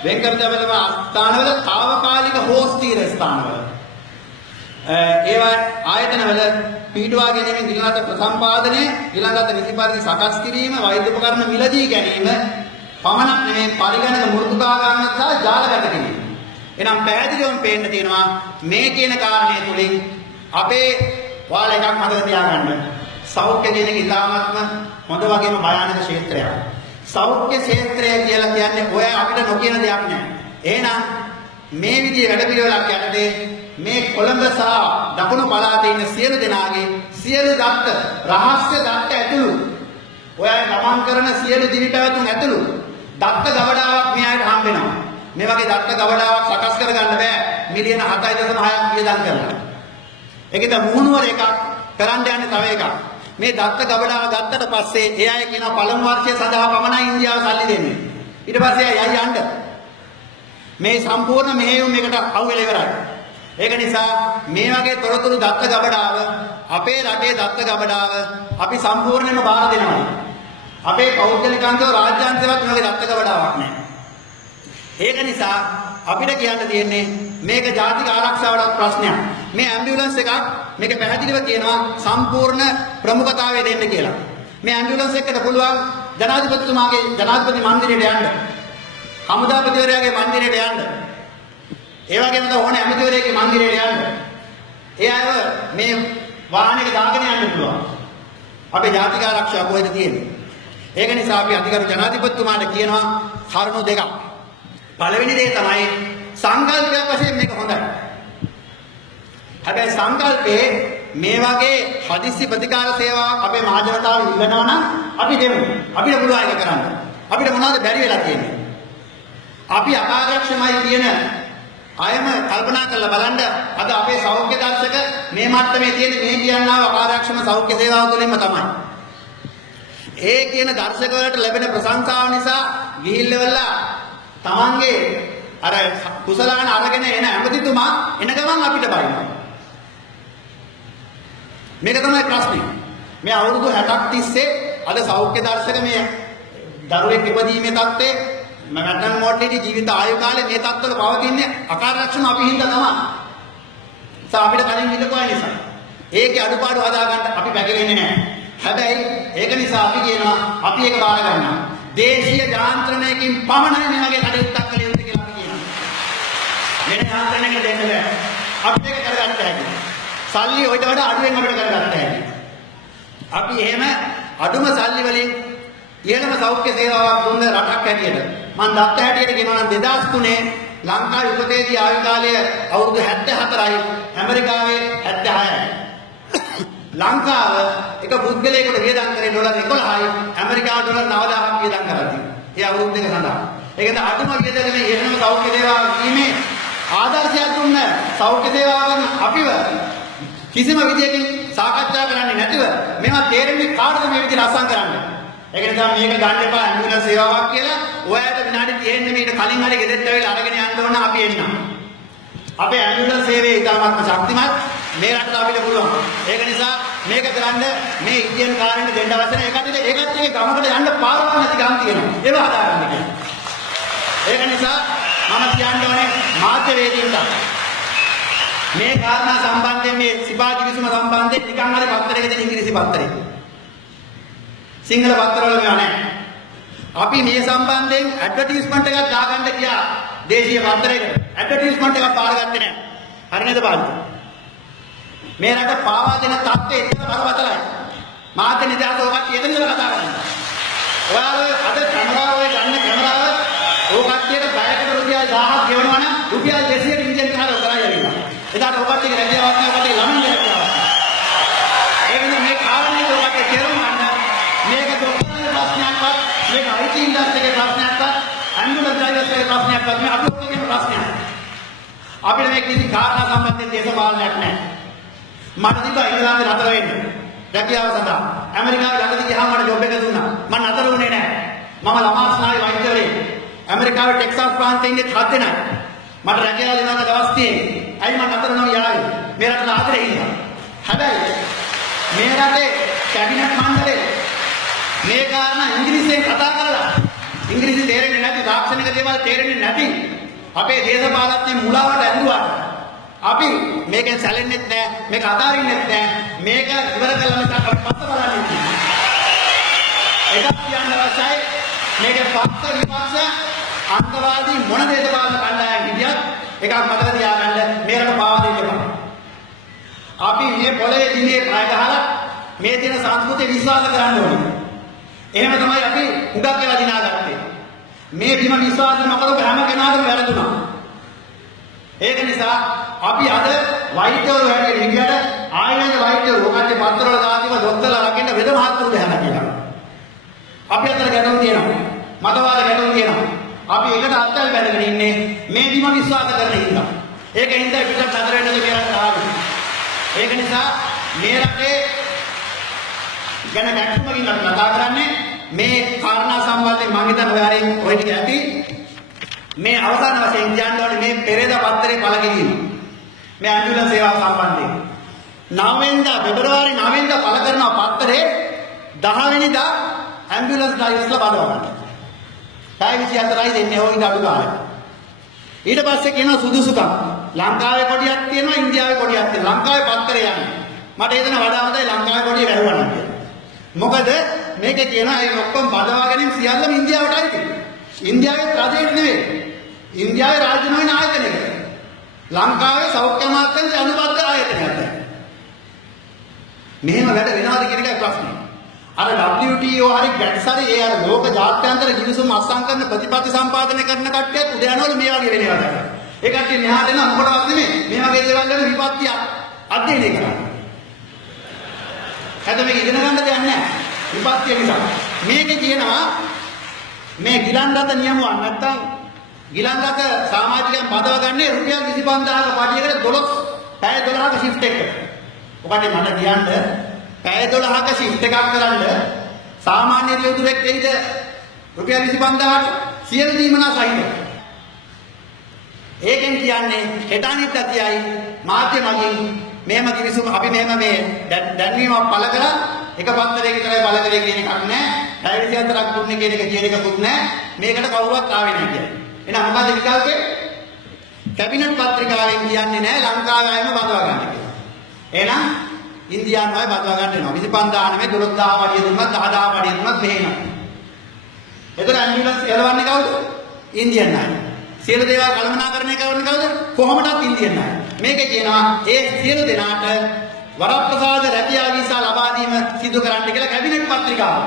වෙන්කර තබන ස්ථානවල తాවකාලික හෝස්තීර ස්ථානවල ඒවා ආයතනවල පීඩුවා ගැනීම ගිලනත ප්‍රසම්පාදනය ගිලනත නිසි පරිදි සකස් කිරීම වෛද්‍ය උපකරණ මිලදී ගැනීම පමණක් නෙමෙයි පරිගණක මෘදුකා ගන්න සහ ජාලගත කිරීම. එනම් පැහැදිලිවම පේන්න තියෙනවා මේ කියන කාරණේ තුලින් අපේ වාල එකක් මතක තියාගන්න. සෞඛ්‍ය කියන එක ඉතාමත්ම හොඳ වගේම භයානක ක්ෂේත්‍රයක්. සෞඛ්‍ය ක්ෂේත්‍රය කියලා කියන්නේ ඔය අපිට නොකියන දෙයක් නෑ. එහෙනම් මේ විදිහේ වැඩ පිළිවෙලක් යටතේ මේ කොළඹ සහ දකුණු පළාතේ ඉන්න සියලු දෙනාගේ සියලු දත්ත රහස්‍ය දත්ත ඇතුළු ඔයයි ගමන් කරන සියලු දිවි පැවතුම් ඇතුළු දත්ත ගබඩාවක් මෙයාට හම්බ වෙනවා. මේ වගේ දත්ත ගබඩාවක් සකස් කරගන්න බෑ මිලියන 7.6ක් වියදම් කරලා. ඒකද මුහුණුවර එකක් කරන්න යන්නේ තව එකක්. මේ දත්ත ගබඩාව ගත්තට පස්සේ ඒ අය කියනවා පළමු වර්ෂය සඳහා පමණයි ඉන්දියාව සල්ලි දෙන්නේ. ඊට පස්සේ අය යන්න මේ සම්පූර්ණ මෙහෙයුම් එකට අවුල ඉවරයි. ඒක නිසා මේ වගේ තොරතුරු දත්ත ගබඩාව අපේ රටේ දත්ත ගබඩාව අපි සම්පූර්ණයෙන්ම බාර දෙනවා. අපේ පෞද්ගලිකන්තව රාජ්‍යාන්තවත් මේ වගේ දත්ත ගබඩාවක් නැහැ. ඒක නිසා අපිට කියන්න තියෙන්නේ මේක ජාතික ආරක්ෂාවට ප්‍රශ්නයක්. මේ ඇම්බියුලන්ස් එකක් මේක පැහැදිලිව කියනවා සම්පූර්ණ ප්‍රමුඛතාවය දෙන්න කියලා. මේ ඇම්බියුලන්ස් එකකට පුළුවන් ජනාධිපතිතුමාගේ ජනාධිපති මන්දිරයට යන්න. හමුදාපතිවරයාගේ මන්දිරයට යන්න. ඒ වගේම ඕනේ ඇමතිවරයාගේ මන්දිරයට යන්න. ඒ අයව මේ වාහනේට දාගෙන යන්න පුළුවන්. අපේ ජාතික ආරක්ෂාව කොහෙද තියෙන්නේ? ඒක නිසා අපි අධිකරු ජනාධිපතිතුමාට කියනවා කරුණු දෙකක්. පළවෙනි දේ තමයි සංකල්පයක් වශයෙන් මේක හොඳයි. හැබැයි සංකල්පේ මේ වගේ හදිස්සි ප්‍රතිකාර සේවාවක් අපේ මහ ජනතාව ඉල්ලනවා නම් අපි දෙමු. අපිට පුළුවන් ඒක කරන්න. අපිට මොනවද බැරි වෙලා තියෙන්නේ? අපි අකාර්යක්ෂමයි කියන අයම කල්පනා කරලා බලන්න අද අපේ සෞඛ්‍ය දර්ශක මේ මට්ටමේ තියෙන මේ කියනවා අකාර්යක්ෂම සෞඛ්‍ය සේවාව තුළින්ම තමයි. ඒ කියන දර්ශක වලට ලැබෙන ප්‍රශංසාව නිසා ගිහිල්ලෙවලා තමන්ගේ අර කුසලාන අරගෙන එන ඇමතිතුමා එන ගමන් අපිට බයිනවා. මේක තමයි ප්‍රශ්නේ. මේ අවුරුදු 60ක් තිස්සේ අද සෞඛ්‍ය දර්ශක මේ දරුවෙක් ඉපදීමේ තත්ත්වයේ මැටර්නල් මෝඩලිටි ජීවිත ආයු කාලේ මේ තත්ත්වවල පවතින්නේ අකාර්යක්ෂම අපි හින්දා තමයි. අපිට කලින් ඉඳපුවා නිසා. ඒකේ අඩුපාඩු හදා ගන්න අපි පැකිලෙන්නේ නැහැ. හැබැයි ඒක නිසා අපි කියනවා අපි ඒක බාර ගන්නවා. දේශීය යාන්ත්‍රණයකින් පමණයි මේ වගේ කටයුත්තක් කළ යුත්තේ කියලා අපි කියනවා. වෙන යාන්ත්‍රණයකින් දෙන්න බෑ. අපි ඒක කරගන්න හැකියි. සල්ලි ඔයිට වඩා අඩුවෙන් අපිට කරගන්න හැකියි. අපි එහෙම අඩුම සල්ලි වලින් ඉහළම සෞඛ්‍ය සේවාවක් දුන්න රටක් හැටියට මම දත්ත හැටියට කියනවා නම් 2003 ලංකාවේ උපතේදී ආයු කාලය අවුරුදු 74යි ඇමරිකාවේ 76යි. ලංකාව එක පුද්ගලයෙකුට වියදම් කරේ ඩොලර් 11යි ඇමරිකාව ඩොලර් 9000ක් වියදම් කරලා තියෙනවා. ඒ අවුරුදු දෙක සඳහා. ඒකද අඩුම වියදමේ එහෙම සෞඛ්‍ය සේවාව දීමේ ආදර්ශයක් දුන්න සෞඛ්‍ය සේවාවන් අපිව කිසිම විදියකින් සාකච්ඡා කරන්නේ නැතිව මේවා තේරෙන්නේ කාටද මේ විදිහට අසං කරන්නේ. ඒක නිසා මේක ගන්න එපා ඇම්බියුලන්ස් සේවාවක් කියලා. ඔයාලට විනාඩි 30 නෙමෙයි කලින් හරි ගෙදරට ඇවිල්ලා අරගෙන යන්න ඕන අපි එන්නම්. අපේ ඇම්බියුලන්ස් සේවය ඉතාමත්ම ශක්තිමත්. මේ රටට අපිට පුළුවන්. ඒක නිසා මේක කරන්න මේ ඉන්දියන් කාරණේ දෙන්න අවශ්‍ය නැහැ. ඒකත් මේ ගමකට යන්න පාරක් නැති ගම් තියෙනවා. ඒව හදාගන්න කියලා. ඒක නිසා මම කියන්න ඕනේ මාධ්‍යවේදීන්ට මේ කාරණා සම්බන්ධයෙන් මේ සිපාජි විසුම සම්බන්ධයෙන් නිකන් හරි පත්තරයක දෙන ඉංග්‍රීසි පත්තරේ. සිංහල පත්තරවල මේවා නැහැ. අපි මේ සම්බන්ධයෙන් ඇඩ්වර්ටයිස්මන්ට් එකක් දාගන්න ගියා දේශීය පත්තරයකට. ඇඩ්වර්ටයිස්මන්ට් එකක් පාරගත්තේ නැහැ. හරි නේද බාලි? මේ රට පාවා දෙන තත්ත්වය එච්චර බරපතලයි. මාධ්‍ය නිදහස ඔකට එතන ඉඳලා කතා කරන්නේ. ඔයාලා අද කැමරාව ඔය ගන්න කැමරාව ඕ කට්ටියට බයකට රුපියල් 1000ක් ගෙවනවා නම් රුපියල් 200ට ඉන්දියන් කාරෝ කරා යනවා. එදාට ඔය කට්ටියගේ රැකියාවක් නැහැ ඔකට ළමයි රැකියාවක්. ඒ කියන්නේ මේ කාරණේ ඔකට තේරුම් ගන්න මේක ડોක්ටර්ගේ ප්‍රශ්නයක්වත් මේක IT ඉන්ඩස්ට්‍රියේ ප්‍රශ්නයක්වත් ඇම්බියුලන්ස් ඩ්‍රයිවර්ස්ගේ ප්‍රශ්නයක්වත් මේ අපි ඔක්කොගේ ප්‍රශ්නයක්. අපිට මේ කිසි කාරණා සම්බන්ධයෙන් දේශපාලනයක් නැහැ. මට තිබ්බා ඉංග්‍රීසියෙන් නතර වෙන්න. රැකියාව සඳහා. ඇමරිකාවේ ළඟදී ගියාම මට ජොබ් එක දුන්නා. මම නතර වුණේ නැහැ. මම ළමා ස්නායු වෛද්‍යවරයෙක්. ඇමරිකාවේ ටෙක්සාස් ප්‍රාන්තයේ ඉන්නේ 7 දෙනයි. මට රැකියාව දෙනවා දවස් 30. ඇයි මම නතර නොවී ආවේ? මේ රටට ආදරේ ඉන්නවා. හැබැයි මේ රටේ කැබිනට් මණ්ඩලේ මේ කාරණා ඉංග්‍රීසියෙන් කතා කරලා ඉංග්‍රීසි තේරෙන්නේ නැති තාක්ෂණික දේවල් තේරෙන්නේ නැති අපේ දේශපාලඥයන් මුලාවට ඇඳුවාට අපි මේකෙන් සැලෙන්නෙත් නැහැ මේක අදාරින්නෙත් නැහැ මේක ඉවර කළා මිසක් අපි පස්ස බලන්නේ නැහැ. ඒක කියන්න අවශ්‍යයි මේකේ පස්ස විපක්ෂ අන්තවාදී මොන දේශපාලන කණ්ඩායම් හිටියත් එකක් මතක තියාගන්න මේ රට පාවා දෙන්න එපා. අපි මේ පොළේ දිනේ පය ගහලා මේ දින සංස්කෘතිය විශ්වාස කරන්න ඕනේ. එහෙම තමයි අපි උඩක් වෙලා දිනාගත්තේ. මේ බිම විශ්වාස නොකරපු හැම කෙනාටම වැරදුනා. ඒක නිසා අපි අද වෛද්‍යවරු හැටියට හිටියට ආයුර්වේද වෛද්‍යවරු ඔකන්ගේ පත්තරවල දාතිව දොස්තරලා රකින්න වෙද මහත්තුරු බහැලා කියලා. අපි අතර ගැටුම් තියෙනවා. මතවාද ගැටුම් තියෙනවා. අපි එකට අත්‍යල් බැඳගෙන ඉන්නේ මේ බිම විශ්වාස කරන හින්දා. ඒකෙන් හින්දා පිටත් නතර වෙන්නද කියලා ආවේ. ඒක නිසා මේ රටේ ගැන ගැටුමකින් අපි කතා කරන්නේ මේ කාරණා සම්බන්ධයෙන් මම හිතන්නේ ඔයාලෙන් ඔය ටික ඇති මේ අවසාන වශයෙන් කියන්න ඕනේ මේ පෙරේදා පත්තරේ පළ කිරීම. මේ ඇම්බියුලන්ස් සේවාව සම්බන්ධයෙන් 9 වෙනිදා පෙබරවාරි 9 වෙනිදා පළ කරන පත්තරේ 10 වෙනිදා ඇම්බියුලන්ස් ඩ්‍රයිවර්ස්ලා බලව ගන්න. පැය 24යි දෙන්නේ හොයි අඩු ගානේ. ඊට පස්සේ කියනවා සුදුසුකම්. ලංකාවේ කොටියක් තියෙනවා ඉන්දියාවේ කොටියක් තියෙනවා. ලංකාවේ පත්තරේ යන්නේ. මට හිතෙන වඩා හොඳයි ලංකාවේ කොටිය වැහුවනම් කියලා. මොකද මේකේ කියනවා ඒ ඔක්කොම බදවා ගැනීම සියල්ලම ඉන්දියාවටයි තියෙන්නේ. ඉන්දියාවේ රජයට නෙවෙයි. ඉන්දියාවේ රාජ්‍ය නොවන ආයතනයක. ලංකාවේ සෞඛ්‍ය අමාත්‍යාංශ අනුබද්ධ ආයතනයක්. මෙහෙම වැඩ වෙනවද කියන එකයි ප්‍රශ්නේ. අර WTO හරි GATS හරි ඒ අර ලෝක ජාත්‍යන්තර කිවිසුම් අත්සන් කරන ප්‍රතිපත්ති සම්පාදනය කරන කට්ටියත් උදයන්වල මේ වගේ වෙනවා දැන්. ඒ කට්ටිය මෙහාට එන මොකටවත් නෙමෙයි. මේ වගේ දේවල් ගැන විපත්ති අධ්‍යයනය කරන්නේ. හැබැයි මේක ඉගෙන ගන්න දෙයක් නැහැ. විපත්ති නිසා. මේකේ කියනවා මේ ගිලන් රට නියමුවක් නැත්තම් ගිලන් රට සමාජිකයන් බදවගන්නේ රුපියල් 25000ක පාටියකට 12 පැය 12ක shift එකකට. ඔකට මට කියන්න පැය 12ක shift එකක් කරන්න සාමාන්‍ය රියදුරෙක් එයිද රුපියල් 25000ට සියලු දීමනා සහිතව. ඒකෙන් කියන්නේ හෙට අනිත් අතියයි මාධ්‍ය මගින් මෙහෙම කිවිසුම අපි මෙහෙම මේ දැන්වීමක් පළ කරලා එක පත්තරයක විතරයි පළ කරේ කියන එකක් නැහැ. පැය 24ක් දුන්නේ කියන එක කියන එකකුත් නැහැ. මේකට කවුරුවත් ආවේ නැහැ කියන්නේ. එහෙනම් මොකද විකල්පේ? කැබිනට් පත්‍රිකාවෙන් කියන්නේ නැහැ ලංකාවේ අයම බදවා ගන්න කියලා. එහෙනම් ඉන්දියානු අය බදවා ගන්න වෙනවා. 25000 නෙමෙයි 12000 වඩිය දුන්නත් 10000 වඩිය දුන්නත් මෙහෙම. එතකොට ඇම්බියුලන්ස් එලවන්නේ කවුද? ඉන්දියන් අය. සියලු දේවල් කළමනාකරණය කරන්නේ කවුද? කොහොමදත් ඉන්දියන් අය. මේකේ කියනවා ඒ සියලු දෙනාට වරප්‍රසාද රැකියාව වීසා ලබා දීම සිදු කරන්න කියලා කැබිනට් පත්‍රිකාව.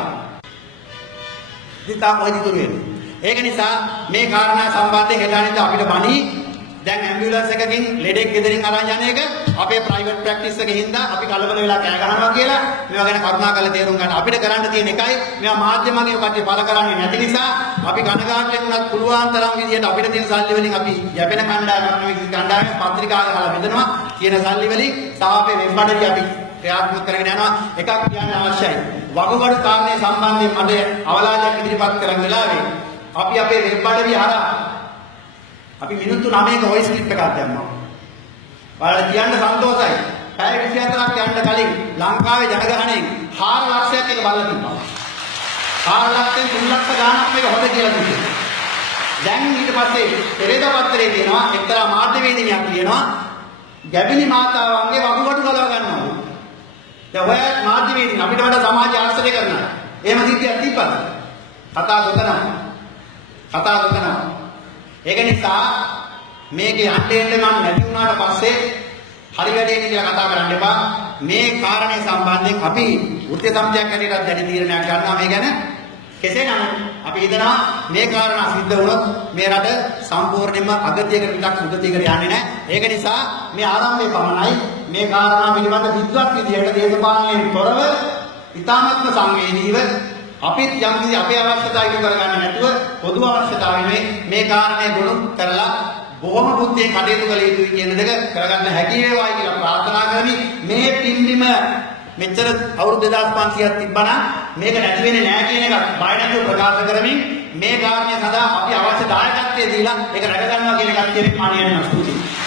ඉතින් තාම ඔය දිතුරු වෙන්නේ. ඒක නිසා මේ කාරණා සම්බන්ධයෙන් හෙටානිට අපිට බණි දැන් ඇම්බියුලන්ස් එකකින් ලෙඩෙක් ගෙදරින් අරන් යන එක අපේ ප්‍රයිවට් ප්‍රැක්ටිස් එකේ හින්දා අපි කලබල වෙලා කෑ ගහනවා කියලා මේවා ගැන කරුණාකරලා තේරුම් ගන්න. අපිට කරන්න තියෙන එකයි මේවා මාධ්‍යමගින් කට්ටිය පළ කරන්නේ නැති නිසා අපි කනගාටුවෙන් උනත් පුළුවන් තරම් විදියට අපිට තියෙන සල්ලි වලින් අපි යැපෙන කණ්ඩායමේ පත්‍රිකා ගහලා බෙදනවා කියන සල්ලි වලින් තව අපේ වෙබ් අඩවි අපි ක්‍රියාත්මක කරගෙන යනවා. එකක් කියන්න අවශ්‍යයි. වගුවඩු කාරණේ සම්බන්ධයෙන් මට අවලාදයක් ඉදිරිපත් කරන වෙලාවේ අපි අපේ වෙබ් අඩවි හරහා අපි මිනිත්තු 9ක වොයිස් ක්ලිප් එකක් දැම්මා. ඔයාලට කියන්න සන්තෝෂයි. පැය 24ක් යන්න කලින් ලංකාවේ ජනගහණයෙන් 4 ලක්ෂයක් එක බලලා තිබ්බා. 4 ලක්ෂෙන් 3 ලක්ෂ ගාණක් මේක හොද කියලා කිව්වා. දැන් ඊට පස්සේ පෙරේද පත්‍රයේ තියෙනවා එක්තරා මාධ්‍යවේදිනියක් කියනවා ගැබිලි මාතාවන්ගේ වගුවඩු ගලව ගන්නවා. දැන් ඔය මාධ්‍යවේදින අපිට වඩා සමාජය ආශ්‍රය කරනවා. එහෙම සිද්ධියක් තිබ්බද? කතා දුකනවා. ඒක නිසා මේකේ යන්නේ මම නැති වුණාට පස්සේ හරි වැඩේ කියලා කතා කරන්න එපා. මේ කාරණේ සම්බන්ධයෙන් අපි වෘත්තීය සමිතියක් හැටියට දැඩි තීරණයක් ගන්නවා මේ ගැන. කෙසේ නමුත් අපි හිතනවා මේ කාරණා සිද්ධ වුණොත් මේ රට සම්පූර්ණයෙන්ම අගතියකට පිටක් සුගතියකට යන්නේ නැහැ. ඒක නිසා මේ ආරම්භයේ පමණයි මේ කාරණා පිළිබඳ විද්වත් විදියට දේශපාලනයෙන් තොරව ඉතාමත්ම සංවේදීව අපිත් යම්කිසි අපේ අවශ්‍යතාවය ඉටු කරගන්න නැතුව පොදු අවශ්‍යතාවය මේ කාරණේ ගොනු කරලා බොහොම බුද්ධියෙන් කටයුතු කළ යුතුයි කියන දෙක කරගන්න හැකි වේවායි කියලා ප්‍රාර්ථනා කරමි. මේ පින්බිම මෙච්චර අවුරුදු 2500ක් තිබ්බනම් මේක නැති වෙන්නේ නැහැ කියන එක බය නැතුව ප්‍රකාශ කරමින් මේ කාරණය සඳහා අපි අවශ්‍ය දායකත්වයේ දීලා ඒක රැක ගන්නවා කියන එකත් කියන්නේ මානියන්න ස්තුතියි.